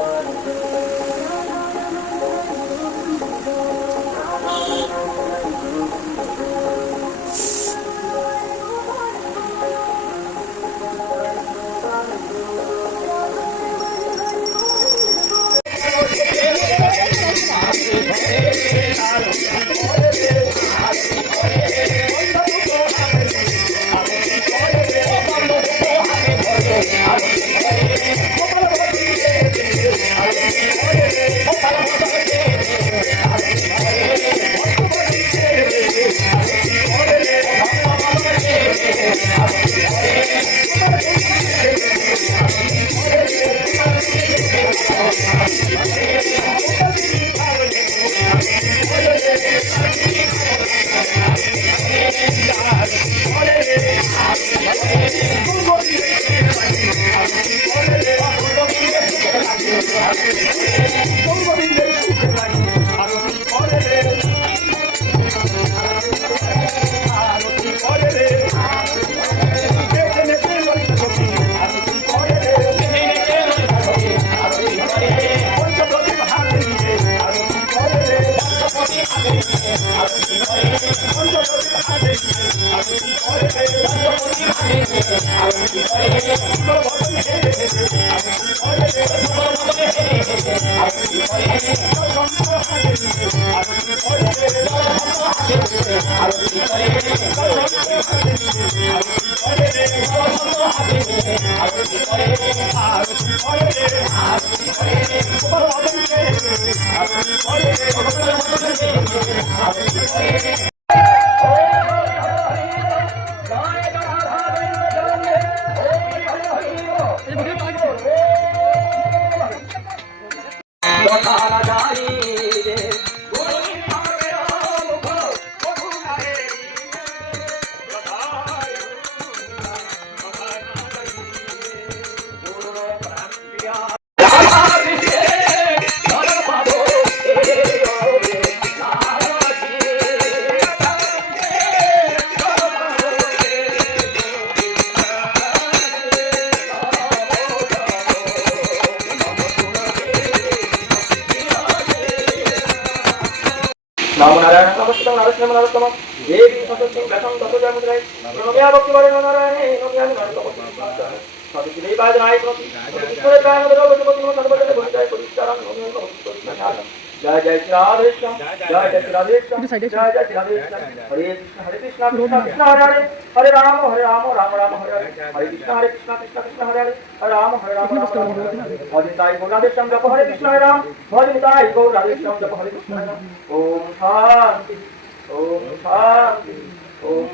Música I'm নমস্কার নারসিংহ নরোত্তম দেবী সততং ব্যাসং তত জয়মুদ্রায় নমিয়া ভক্তি বরে নারায়ণে নমিয়া নরোত্তম সতী দেবী বাজ নায় প্রতি ঈশ্বরে প্রাণ দেব বসুপতি মো সর্বজনে ভূমিকায় পরিষ্কারং নমিয়া নমস্কার জয় জয় শ্রী রাধে শ্যাম জয় জয় শ্রী রাধে শ্যাম জয় জয় শ্রী রাধে শ্যাম হরে কৃষ্ণ হরে কৃষ্ণ কৃষ্ণ কৃষ্ণ হরে হরে হরে রাম হরে রাম রাম রাম হরে হরে হরে কৃষ্ণ হরে কৃষ্ণ কৃষ্ণ কৃষ্ণ হরে হরে হরে রাম হরে রাম রাম রাম হরে হরে ভজন তাই গৌর রাধে শ্যাম জপ হরে কৃষ্ণ হরে Om Shanti. Om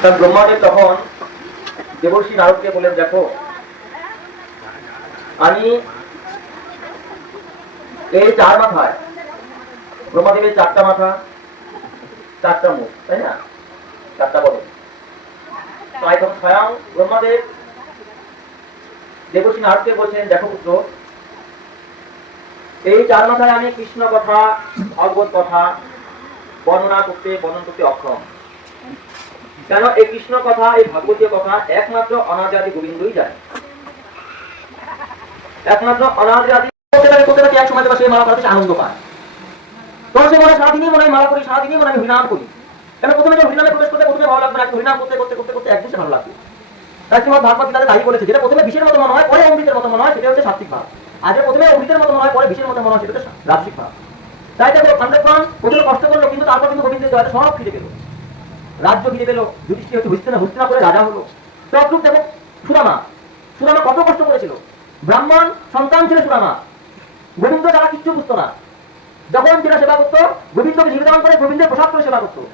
তার ব্রহ্মাদেব তখন দেবর্ষী নারদকে বলেন, দেখো, আমি এই চার মাথায়, ব্রহ্মাদেবের চারটা মাথা, চারটা মুখ, তাই না? চারটা বদল তাই তখন স্বয়ং ব্রহ্মাদেব দেবর্ষী নারদকে বলছেন, দেখো পুত্র, এই চার মাথায় আমি কৃষ্ণ কথা, ভগবত কথা বর্ণনা করতে, বর্ণন করতে অক্ষম। কেন এই কৃষ্ণ কথা, এই ভাগবতীয় কথা একমাত্র অনাজাতি গোবিন্দই জানে? একমাত্র অনাজাতি এক সময় মালা করাতে আনন্দ পায়। সে মনে সারাদিনই মনে মালা করি সারাদিনই মনে হরিনাম করি। কেন প্রথমে প্রবেশ করতে প্রথমে ভালো লাগবে না করতে করতে করতে করতে একদিন ভালো লাগবে। তাই শ্রীমদ ভাগবত গীতাতে তাই বলেছে যেটা প্রথমে বিষের মতো মনে হয়, পরে অমৃতের মতো মনে হয়, সেটা হচ্ছে সাত্বিক ভাব। প্রথমে অমৃতের মতো মনে হয়, পরে বিষের মতো মনে হয়, সেটা হচ্ছে রাজসিক ভাব। তাই দেখো পাণ্ডবগণ প্রচুর কষ্ট করল, কিন্তু তারপর কিন্তু গোবিন্দের সব ফিরে পেল। রাজ্য ফিরে পেল যুধিষ্ঠির হচ্ছে হুস্তিনা হুস্তিনা করে রাজা হলো। তদ্রুপ দেখো, সুদামা। সুদামা কত কষ্ট করেছিল। ব্রাহ্মণ সন্তান ছিল সুদামা। গোবিন্দ যারা কিচ্ছু বুঝতো না। যখন যেটা সেবা করতো, গোবিন্দকে নিবেদন করে গোবিন্দের প্রসাদ করে সেবা করতো।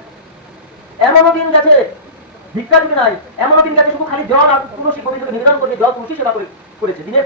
এমনও দিন গেছে, ভিক্ষা দিতে নাই। এমনও দিন গেছে, শুধু খালি জল আর তুলসী গোবিন্দকে নিবেদন করে জল তুলসী সেবা করে করেছে। দিনের